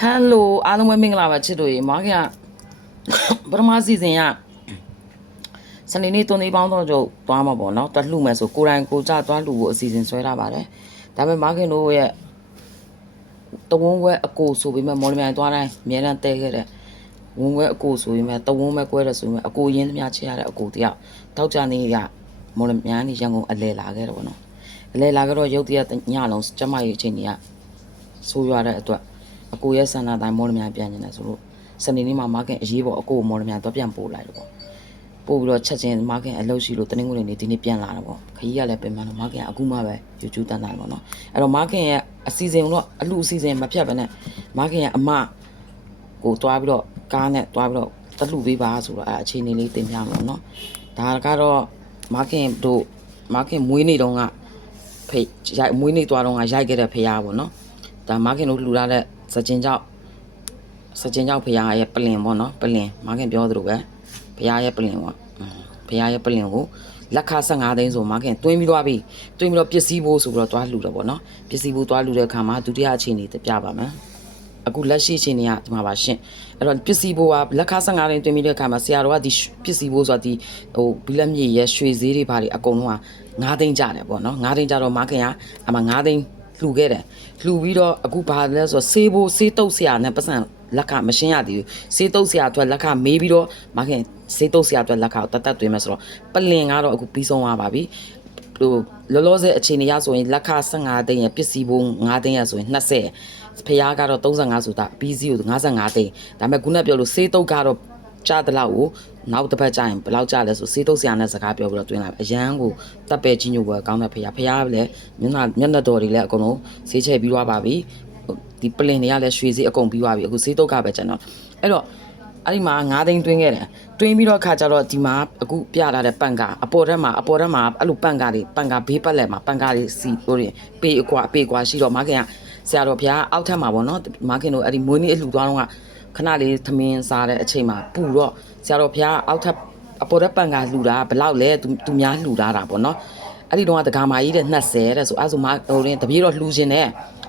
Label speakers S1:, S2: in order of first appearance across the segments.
S1: ဟယ်လိုအားလုံးပဲမင်္ဂလာပါချစ်တို့ရေမောင်ခင်ကပထမစီစဉ်ကစနေနေ့တုံးလေးပေါင်းတော့ကျုပ်သွားမှာပေါ့နော်တွက်လှမယ်ဆိုကိုယ်တိုင်ကိုကြသွားလှဖို့အစီအစဉ်ဆွဲထားပါတယ်ဒါပေမဲ့မောင်ခင်တို့ရဲ့တဝန်းဝဲအကိုဆိုပေမဲ့မော်လမြိုင်သွားတိုင်းအများတန်းတဲခဲ့တဲ့ဝန်းဝဲအကိုဆိုပေမဲ့တဝန်းပဲကွဲတယ်ဆိုပေမဲ့အကိုရင်းသမျှချစ်ရတဲ့အကိုတယောက်တောက်ကြနေရမော်လမြိုင်နေရန်ကုန်အလဲလာခဲ့တယ်ပေါ့နော်အလဲလာခဲ့တော့ရုတ်တရက်ညလုံးကျမကြီးအချိန်ကြီးကဆိုးရွားတဲ့အတွက် အကိုရဲ့ဆန္ဒတိုင်းမော်လမြိုင်ပြန်နေတယ်ဆိုလို့စနေနေ့မှာမားခင်အရေးပေါ်အကိုကိုမော်လမြိုင်တော့ပြန်ပို့လိုက်တယ်ပေါ့ပို့ပြီးတော့ချက်ချင်းမားခင်အလုပ်ရှိလို့တနင်္ဂနွေနေ့ဒီနေ့ပြန်လာတယ်ပေါ့ခကြီးကလည်းပြန်မှန်းတော့မားခင်ကအခုမှပဲ YouTube တန်းတိုင်းပေါ့နော်အဲ့တော့မားခင်ရဲ့အစီအစဉ်တော့အလူအစီအစဉ်မဖြတ်ဘဲနဲ့မားခင်ရဲ့အမကိုတွားပြီးတော့ကားနဲ့တွားပြီးတော့တလူပေးပါဆိုတော့အဲ့အခြေအနေလေးတင်ပြမှာနော်ဒါကတော့မားခင်တို့မားခင်မွေးနေ့တုန်းကဖေရိုက်မွေးနေ့တွားတုန်းကရိုက်ခဲ့တဲ့ဖေရားပေါ့နော်ဒါမားခင်တို့လှူထားတဲ့ စကြင်ကြောက်စကြင်ကြောက်ဖရားရဲ့ပလင်ပေါ့နော်ပလင်မားခင်ပြောသလိုပဲဖရားရဲ့ပလင်ပေါ့อืมဖရားရဲ့ပလင်ကိုလက်ခ15သိန်းဆိုမားခင်တွင်းပြီးသွားပြီတွင်းပြီးတော့ပစ္စည်းဖို့ဆိုပြီးတော့သွားလှူတယ်ပေါ့နော်ပစ္စည်းဖို့သွားလှူတဲ့အခါမှာဒုတိယအခြေအနေတပြပါမယ်အခုလက်ရှိအခြေအနေကဒီမှာပါရှင့်အဲ့တော့ပစ္စည်းဘိုးကလက်ခ15သိန်းတွင်းပြီးတဲ့အခါမှာဆရာတော်ကဒီပစ္စည်းဘိုးဆိုတာဒီဟိုဘီလက်မြေရဲ့ရွှေဈေးတွေဘာတွေအကုန်လုံးက9သိန်းကျတယ်ပေါ့နော်9သိန်းကျတော့မားခင်ကအမှ9သိန်း လှူခဲ့တယ်လှူပြီးတော့အခုဘာလဲဆိုတော့ဆေးဘိုးဆေးတုပ်ဆရာနဲ့ပတ်စံလက်ခမရှင်းရသေးဘူးဆေးတုပ်ဆရာအတွက်လက်ခမေးပြီးတော့မားခင်ဆေးတုပ်ဆရာအတွက်လက်ခကိုတတ်တတ်သွင်းမယ်ဆိုတော့ပလင်ကတော့အခုပြီးဆုံးသွားပါပြီဟိုလောလောဆယ်အခြေအနေရဆိုရင်လက်ခ15သိန်းရပစ္စည်းပုံ9သိန်းရဆိုရင်20ဖျားကတော့35ဆိုတာ BC ကို55သိန်းဒါပေမဲ့ခုနကပြောလို့စေးတုတ်ကတော့ ကြားတလောက်ကိုနောက်တစ်ပတ်ကျရင်ဘယ်လောက်ကျလဲဆိုစေးတုတ်ဆရာနဲ့စကားပြောပြီးတော့တွင်းလိုက်အရန်ကိုတပ်ပဲကြီးညိုပွဲကောင်းတဲ့ဖျားဖျားကလည်းမျက်နှာမျက်နှာတော်တွေလည်းအကုန်လုံးဆေးချဲပြီးသွားပါပြီဟိုဒီပလင်တွေကလည်းရွှေစေးအကုန်ပြီးသွားပြီအခုစေးတုတ်ကပဲကျန်တော့အဲ့တော့အဲ့ဒီမှာ9သိန်းတွင်းခဲ့တယ်တွင်းပြီးတော့ခါကျတော့ဒီမှာအခုပြထားတဲ့ပန်ကာအပေါ်ထက်မှာအပေါ်ထက်မှာအဲ့လိုပန်ကာတွေပန်ကာဘေးပတ်လက်မှာပန်ကာတွေစီဟိုတွေပေအကွာပေကွာရှိတော့မခင်ကဆရာတော်ဘုရားအောက်ထက်မှာပေါ့နော်မခင်တို့အဲ့ဒီမွေးနေ့အလှူသွားတော့က ခဏလေးသမင်းစားတဲ့အချိန်မှာပူတော့ဆရာတော်ဘုရားအောက်ထက်အပေါ်ထက်ပန်ကာလှူတာဘယ်လောက်လဲသူသူများလှူထားတာပေါ့နော်အဲ့ဒီတော့ကဒကာမကြီးတဲ့20တဲ့ဆိုအဲ့ဆိုမဟိုရင်တပြေတော့လှူခြင်းနဲ့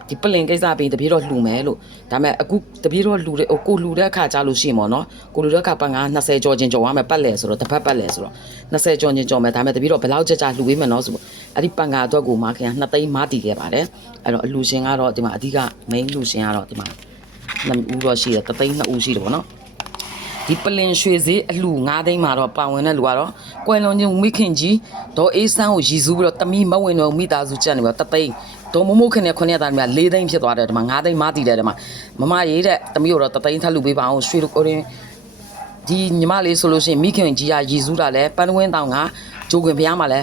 S1: ဒီပလင်ကိစ္စပြီးတပြေတော့လှူမယ်လို့ဒါပေမဲ့အခုတပြေတော့လှူတဲ့ဟိုကိုလှူတဲ့အခါကြားလို့ရှိရင်ပေါ့နော်ကိုလှူတဲ့အခါပတ်ငါ20ကျော်ချင်းကျော်ရမယ်ပတ်လဲဆိုတော့တစ်ဖက်ပတ်လဲဆိုတော့20ကျော်ချင်းကျော်မယ်ဒါပေမဲ့တပြေတော့ဘယ်လောက်ကြကြလှူပေးမယ်နော်ဆိုတော့အဲ့ဒီပတ်ငါအတွက်ကိုမခင်2သိန်းမတည်ခဲ့ပါတယ်အဲ့တော့အလှူရှင်ကတော့ဒီမှာအဓိက main လှူရှင်ကတော့ဒီမှာ နှစ်ဦးတော့ရှိတယ်3သိန်း2ဦးရှိတယ်ပေါ့နော်ဒီပလင်ရွှေဈေးအလှ9သိန်းမှာတော့ပါဝင်တဲ့လူကတော့ကွယ်လွန်ခြင်းမိခင်ကြီးဒေါ်အေးဆန်းကိုရည်စူးပြီးတော့တမီမဝင်တော့မိသားစုချက်နေပြီးတော့တသိန်းဒေါ်မမိုးခင်နဲ့ခုနှစ်သားတွေက4သိန်းဖြစ်သွားတယ်ဒီမှာ9သိန်းမတည်တယ်ဒီမှာမမရေးတဲ့တမီကိုတော့တသိန်းထပ်လူပေးပါအောင်ရွှေလူကိုရင်ဒီညီမလေးဆိုလို့ရှိရင်မိခင်ကြီးကရည်စူးတာလဲပန်းဝင်းတောင်က ဂျိုခွင်ဖျားမှာလဲ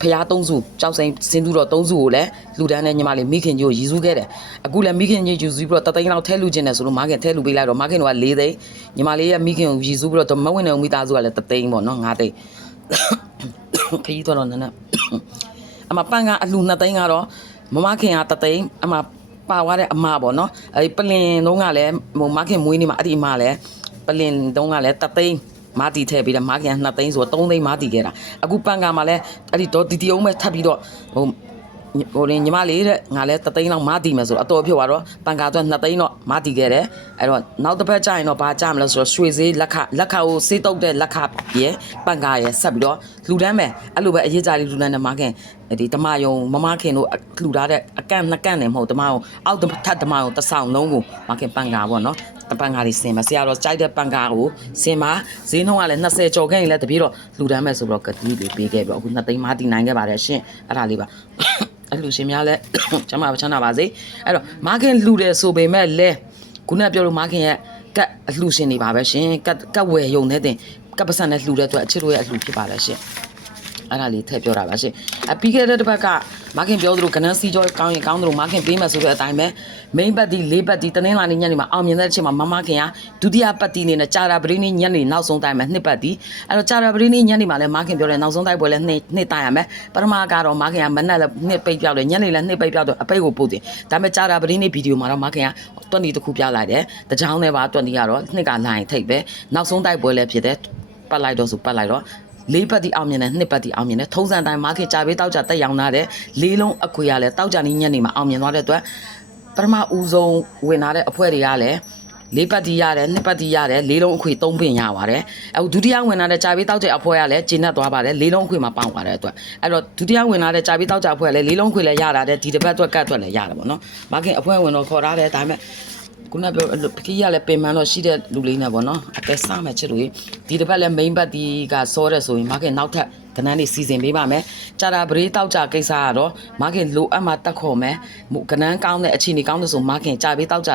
S1: ဖျားသုံးစုကြောက်စိန်စင်းသူတော်သုံးစုကိုလဲလူတန်းနဲ့ညီမလေးမိခင်ကြီးကိုရည်စူးခဲ့တယ်အခုလဲမိခင်ကြီးရည်စူးပြီးတော့တသိန်းလောက်ထဲလူခြင်းတယ်ဆိုလို့မခင်ထဲလူပေးလိုက်တော့မခင်တို့က4သိန်းညီမလေးရဲ့မိခင်ကိုရည်စူးပြီးတော့မဝင်တဲ့မိသားစုကလည်းတသိန်းပေါ့နော်5သိန်းခရီးတော့တော့နည်းနည်းအမပန်းကအလှ2သိန်းကတော့မမခင်ကတသိန်းအမပါသွားတဲ့အမပေါ့နော်အဲဒီပလင်တုံးကလည်းဟိုမခင်မွေးနေမှာအဲ့ဒီအမလည်းပလင်တုံးကလည်းတသိန်း မာတီထည့်ပြီးတော့မာခင်က2သိန်းဆိုတော့3သိန်းမာတီခဲ့တာအခုပန်ကမှာလည်းအဲ့ဒီတော့ဒီတီအောင်ပဲထပ်ပြီးတော့ဟိုဟိုရင်ညီမလေးတဲ့ငါလဲ3သိန်းလောက်မာတီမယ်ဆိုတော့အတော်ဖြစ်သွားတော့ပန်ကတော့2သိန်းတော့မာတီခဲ့တယ်အဲ့တော့နောက်တစ်ဖက်ကျရင်တော့ဘာကြမလဲဆိုတော့ရွှေဈေးလက်ခလက်ခကိုစေးတုပ်တဲ့လက်ခရဲ့ပန်ကရဲ့ဆက်ပြီးတော့လှူဒန်းမယ်အဲ့လိုပဲအရေးကြလေးလှူဒန်းတဲ့မာခင်ဒီတမယုံမမခင်တို့လှူထားတဲ့အကန့်နှစ်ကန့်နေမဟုတ်တမအောင်အောက်တစ်ထပ်တမအောင်တစ်ဆောင်လုံးကိုမာခင်ပန်ကပေါ့နော်တ ပန်ကားလေးစင်မဆရာတော်ကြိုက်တဲ့ပန်ကားကိုစင်မဈေးနှုန်းကလည်း20ကျော်ခဲ့ရင်လည်းတပြေတော့လှူဒန်းမဲ့ဆိုတော့ကတိလေးပေးခဲ့ပြီးအခုနှစ်သိန်းမတည်နိုင်ခဲ့ပါတယ်ရှင်အဲ့ဒါလေးပါအဲ့လူရှင်များလည်းကျမပါချမ်းသာပါစေအဲ့တော့မာခင်လှူတယ်ဆိုပေမဲ့လဲခုနကပြောလို့မာခင်ရဲ့ကတ်အလှူရှင်နေပါပဲရှင်ကတ်ကတ်ဝယ်ယုံနေတင်ကတ်ပစံနဲ့လှူတဲ့အတွက်အချစ်တို့ရဲ့အလှူဖြစ်ပါလေရှင် အဲ့ဒါလေးထည့်ပြောတာပါရှင်အပြီးခဲ့တဲ့တစ်ပတ်ကမခင်ပြောသလိုကနန်းစီကြောကောင်းရင်ကောင်းသလိုမခင်ပေးမယ်ဆိုတဲ့အတိုင်းပဲ main ဘတ်ဒီ၄ဘတ်ဒီတနင်္လာနေ့ညနေမှာအောင်မြင်တဲ့အချိန်မှာမမခင်ကဒုတိယပတ်တီနေနဲ့ကြာတာပရိနေ့ညနေနောက်ဆုံးတိုင်းမှာနှစ်ပတ်ဒီအဲ့တော့ကြာတာပရိနေ့ညနေမှာလည်းမခင်ပြောတယ်နောက်ဆုံးတိုင်းပွဲလည်းနှစ်နှစ်တိုင်းရမယ်ပထမကတော့မခင်ကမနက်လည်းနှစ်ပိတ်ပြောက်တယ်ညနေလည်းနှစ်ပိတ်ပြောက်တော့အပိတ်ကိုပို့တယ်ဒါပေမဲ့ကြာတာပရိနေ့ဗီဒီယိုမှာတော့မခင်ကတွက်နီတစ်ခုပြလိုက်တယ်တကြောင်နဲ့ပါတွက်နီကတော့နှစ်ကလိုင်းထိတ်ပဲနောက်ဆုံးတိုက်ပွဲလည်းဖြစ်တယ်ပတ်လိုက်တော့ဆိုပတ်လိုက်တော့ လေးပတ်တိအောင်မြင်တယ်နှစ်ပတ်တိအောင်မြင်တယ်ထုံးစံတိုင်းမားခေကြာပေးတောက်ကြတက်ရောင်လာတဲ့လေးလုံးအခွေရလဲတောက်ကြနီးညက်နေမှာအောင်မြင်သွားတဲ့အတွက်ပထမဦးဆုံးဝင်လာတဲ့အဖွဲ့တွေကလည်းလေးပတ်တီးရတယ်နှစ်ပတ်တီးရတယ်လေးလုံးအခွေသုံးပင်ရပါတယ်အခုဒုတိယဝင်လာတဲ့ကြာပြီးတောက်တဲ့အဖွဲ့ကလည်းကျင်းနဲ့သွားပါတယ်လေးလုံးအခွေမှာပေါင်ပါတယ်အတွက်အဲ့တော့ဒုတိယဝင်လာတဲ့ကြာပြီးတောက်ကြအဖွဲ့ကလည်းလေးလုံးအခွေလည်းရတာတဲ့ဒီတစ်ပတ်အတွက်ကတ်အတွက်လည်းရတယ်ပေါ့နော်မခင်အဖွဲ့ဝင်တော့ခေါ်ထားတယ်ဒါပေမဲ့ ခုနကပြောပကီးရလည်းပင်မတော့ရှိတဲ့လူလေးနဲ့ပေါ့နော်အသက်စမဲ့ချစ်လို့ဒီတစ်ပတ်လည်း main ဘတ်ဒီကစောတဲ့ဆိုရင်မခင်နောက်ထပ်ကနန်းလေးစီစဉ်ပေးပါမယ်ကြာတာပရိတောက်ကြကိစ္စကတော့မခင်လိုအပ်မှတက်ခေါ်မယ်ကနန်းကောင်းတဲ့အခြေအနေကောင်းတဲ့ဆိုမခင်ကြာပြီးတောက်ကြ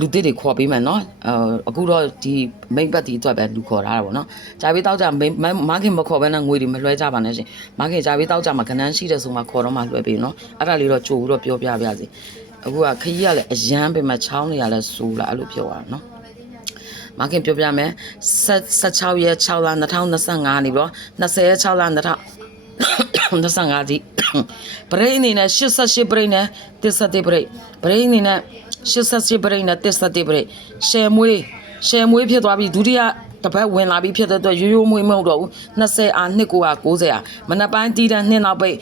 S1: လူတစ်တွေခေါ်ပေးမယ်နော်အအခုတော့ဒီ main ဘတ်ဒီအတွက်ပဲလူခေါ်ထားတာပေါ့နော်ကြာပြီးတောက်ကြ main မခင်မခေါ်ဘဲနဲ့ငွေတွေမလွှဲကြပါနဲ့ရှင်မခင်ကြာပြီးတောက်ကြမှာကနန်းရှိတဲ့ဆိုမှခေါ်တော့မှလွှဲပေးနော်အဲ့ဒါလေးတော့ကြိုပြီးတော့ပြောပြပါရစေ အခုကခကြီးကလည်းအရန်ပဲမှာချောင်းနေရလဲစူလာအဲ့လိုပြောရတာနော်မခင်ပြောပြမယ်16ရက်6လ2025နေပြီးတော့20ရက်6လ2025ဒီပရိအနေနဲ့88ပရိနဲ့17ပရိပရိအနေနဲ့88ပရိနဲ့17ပရိရှယ်မွေးရှယ်မွေးဖြစ်သွားပြီဒုတိယတစ်ပတ်ဝင်လာပြီဖြစ်တဲ့အတွက်ရိုးရိုးမွေးမဟုတ်တော့ဘူး20အာနှစ်ကိုက90အာမနက်ပိုင်းတီးတဲ့နှစ်နောက်ပိတ်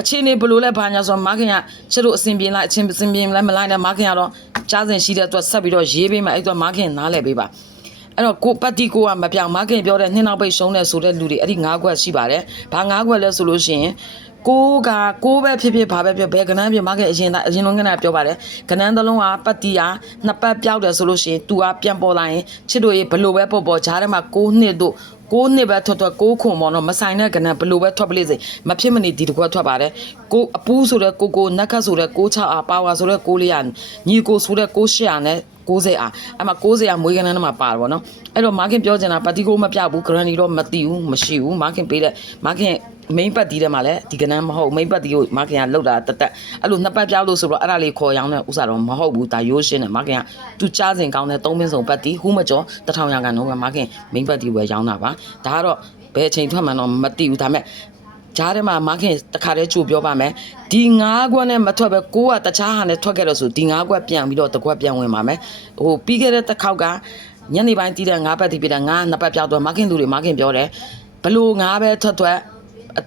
S1: အခြေအနေဘယ်လိုလဲဘာညာဆိုမခင်ကချစ်တို့အစဉ်ပြေလိုက်အချင်းအစဉ်ပြေလိုက်မလိုက်နဲ့မခင်ကတော့ကြားစဉ်ရှိတဲ့အတွက်ဆက်ပြီးတော့ရေးပေးမယ်အဲ့တော့မခင်နားလဲပေးပါအဲ့တော့ကိုပတ်တီကိုကမပြောင်မခင်ပြောတဲ့နှစ်နောက်ပိတ်ရှုံးတဲ့ဆိုတဲ့လူတွေအဲ့ဒီ၅ခွက်ရှိပါတယ်။ဘာ၅ခွက်လဲဆိုလို့ရှိရင် ကိုကကိုပဲဖြစ်ဖြစ်ဘာပဲဖြစ်ဘယ်ကနန်းဖြစ်မခင်အရင်အရင်လုံးကနန်းပြောပါတယ်။ကနန်းသလုံးကပတ်တီကနှစ်ပတ်ပြောက်တယ်ဆိုလို့ရှိရင် तू ကပြန်ပေါ်လာရင်ချစ်တို့ရေဘလို့ပဲပေါ်ပေါ်ဂျားထဲမှာ6နှစ်တို့ကိုနှစ်ပဲထွက်ထွက်ကိုခွန်ပေါ့နော်မဆိုင်တဲ့ကနန်းဘလို့ပဲထွက်ပလိစေမဖြစ်မနေဒီတကွက်ထွက်ပါတယ်ကိုအပူးဆိုတဲ့ကိုကိုနက်ခတ်ဆိုတဲ့ကိုချအားပါဝါဆိုတဲ့ကိုလေးရညီကိုဆိုတဲ့ကိုရှရနဲ့60အားအဲ့မှာ60အားမွေးကနန်းထဲမှာပါတယ်ဗောနော်အဲ့တော့မာခင်ပြောချင်တာပါတီကိုမပြဘူးဂရန်ဒီတော့မသိဘူးမရှိဘူးမာခင်ပေးတဲ့မာခင် main ပတ်တီးထဲမှာလည်းဒီကနန်းမဟုတ် main ပတ်တီးကိုမာခင်ကလောက်တာတက်တက်အဲ့လိုနှစ်ပတ်ပြောက်လို့ဆိုတော့အဲ့ဒါလေးခေါ်ရောင်းတဲ့ဥစ္စာတော့မဟုတ်ဘူးဒါရိုးရှင်းတယ်မာခင်ကသူကြားစဉ်ကောင်းတဲ့သုံးပင်းစုံပတ်တီးဟူးမကျော်တထောင်ရကန်တော့မာခင် main ပတ်တီးဝယ်ရောင်းတာပါဒါကတော့ဘယ်အချိန်ထွက်မှန်းတော့မသိဘူးဒါပေမဲ့ကြားထဲမှာမခင်တခါတည်းကြိုပြောပါမယ်ဒီငါးခွက်နဲ့မထွက်ပဲကိုကတခြားဟာနဲ့ထွက်ခဲ့တော့ဆိုဒီငါးခွက်ပြန်ပြီးတော့တစ်ခွက်ပြန်ဝင်ပါမယ်ဟိုပြီးခဲ့တဲ့တစ်ခေါက်ကညနေပိုင်းတီးတဲ့ငါးပတ်တီးပြတဲ့ငါးနှစ်ပတ်ပြောက်တော့မခင်သူတွေမခင်ပြောတယ်ဘလို့ငါးပဲထွက်ထွက်အ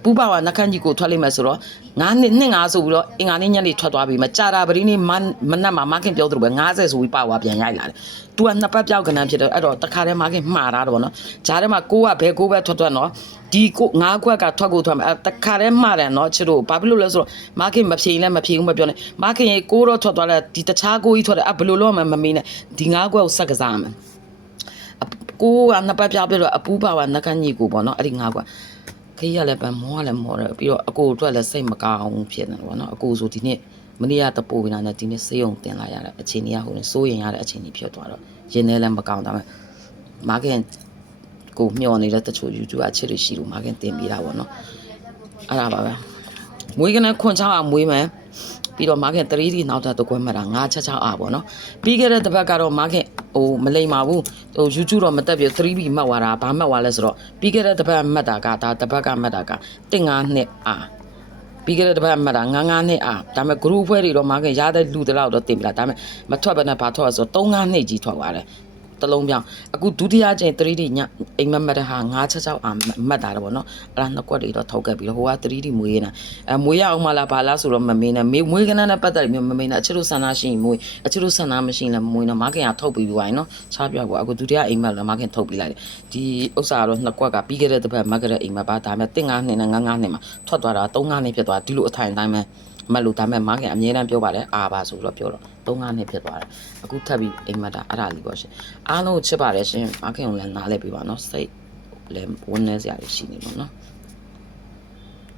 S1: ပူပါဝနှခမ်းကြီးကိုထွက်လိမ့်မယ်ဆိုတော့ငါးနှစ်နှစ်ငါးဆိုပြီးတော့အင်္ဂါနေ့ညနေထွက်သွားပြီမကြတာပရင်းနေမမနက်မှာမခင်ပြောသလိုပဲ90ဆိုပြီးပါဝါပြန်ရိုက်လာတယ်။ तू ကနှစ်ပတ်ပြောက်ကနန်းဖြစ်တယ်အဲ့တော့တခါတည်းမခင်မှားတာတော့ဗောနော်။ဂျားထဲမှာကိုကဘဲကိုပဲထွက်ထွက်နော်ဒီကိုငါးခွက်ကထွက်ကိုထွက်မယ်အဲ့တခါတည်းမှားတယ်နော်ချစ်တို့ဘာဖြစ်လို့လဲဆိုတော့မခင်မဖြေနဲ့မဖြေဘူးမပြောနဲ့မခင်ရေကိုတော့ထွက်သွားတယ်ဒီတခြားကိုကြီးထွက်တယ်အဲ့ဘယ်လိုလုပ်မှမမေးနဲ့ဒီငါးခွက်ကိုစက်ကစားမယ်။အပကိုကနှစ်ပတ်ပြောက်ပြတော့အပူပါဝါနှခမ်းကြီးကိုဗောနော်အဲ့ဒီငါးခွက် ခရီးရလည်းပန်မောကလည်းမောတယ်ပြီးတော့အကိုအတွက်လည်းစိတ်မကောင်းဖြစ်နေတယ်ပေါ့နော်အကိုဆိုဒီနေ့မနေ့ကတပိုးပြီးတာနဲ့ဒီနေ့စေးုံတင်လာရတဲ့အခြေအနေကဟိုနေစိုးရင်ရတဲ့အခြေအနေဖြစ်သွားတော့ရင်ထဲလည်းမကောင်းဒါပေမဲ့မာခင်ကိုမျောနေတဲ့တချို့ YouTube အချစ်တွေရှိလို့မာခင်တင်ပြီးတာပေါ့နော်အဲ့ဒါပါပဲမွေးကနေခွန်ချောင်းအောင်မွေးမယ်ပြီးတော့မာခင် 3D နောက်ထပ်တော့ကွဲမှတ်တာ9ချက်ချောင်းအားပေါ့နော်ပြီးခဲ့တဲ့တစ်ပတ်ကတော့မာခင် ဟိုမလိမ္မာဘူးဟို YouTube တော့မတက်ပြ 3B မှတ်သွားတာဘာမှတ်သွားလဲဆိုတော့ပြီးခဲ့တဲ့တစ်ပတ်မှတ်တာကဒါတစ်ပတ်ကမှတ်တာက1.5နှစ်အားပြီးခဲ့တဲ့တစ်ပတ်မှတ်တာ9-9နှစ်အားဒါပေမဲ့ group ဖွဲ့တွေတော့မာခင်ရတဲ့လူတလောက်တော့တင်ပြလာဒါပေမဲ့မထွက်ဘဲနဲ့ဘာထွက်ရဆို3-5နှစ်ကြီးထွက်သွားတယ် တလုံးပြောင်းအခုဒုတိယကျရင် 3D ညအိမ်မက်မက်တဲ့ဟာ966အာမှတ်တာတော့ဗောနော်အဲ့ဒါနှစ်ကွက်တွေတော့ထုတ်ခဲ့ပြီးတော့ဟိုက 3D မွေးနေတာအဲမွေးရအောင်မလားဘာလားဆိုတော့မမင်းနဲ့မေးမွေးကနန်းနဲ့ပတ်သက်ပြီးမမင်းနဲ့အချစ်တို့ဆန္ဒရှိရင်မွေးအချစ်တို့ဆန္ဒမရှိရင်လည်းမမွေးနဲ့မခင်ကထုတ်ပြီးပြီးသွားရင်နော်ချားပြောက်ကွာအခုဒုတိယအိမ်မက်လည်းမခင်ထုတ်ပြီးလိုက်တယ်ဒီဥစ္စာကတော့နှစ်ကွက်ကပြီးခဲ့တဲ့တစ်ပတ်မက်ကတဲ့အိမ်မက်ပါဒါပေမဲ့တင်9နှစ်နဲ့9 9နှစ်မှာထွက်သွားတာ3 9နှစ်ဖြစ်သွားဒီလိုအထိုင်တိုင်းပဲမတ်လို့ဒါမဲ့မခင်အမြဲတမ်းပြောပါတယ်အာပါဆိုတော့ပြောတော့ 3 9နှစ်ဖြစ်သွားတယ်အခုထပ်ပြီးအိမ်မက်တာအဲ့ဒါလေးပေါ့ရှင်အားလုံးကိုချစ်ပါတယ်ရှင်မခင်ကိုလည်းနားလဲပေးပါနော်စိတ်လည်းဝန်းနေစရာရှိနေပါနော်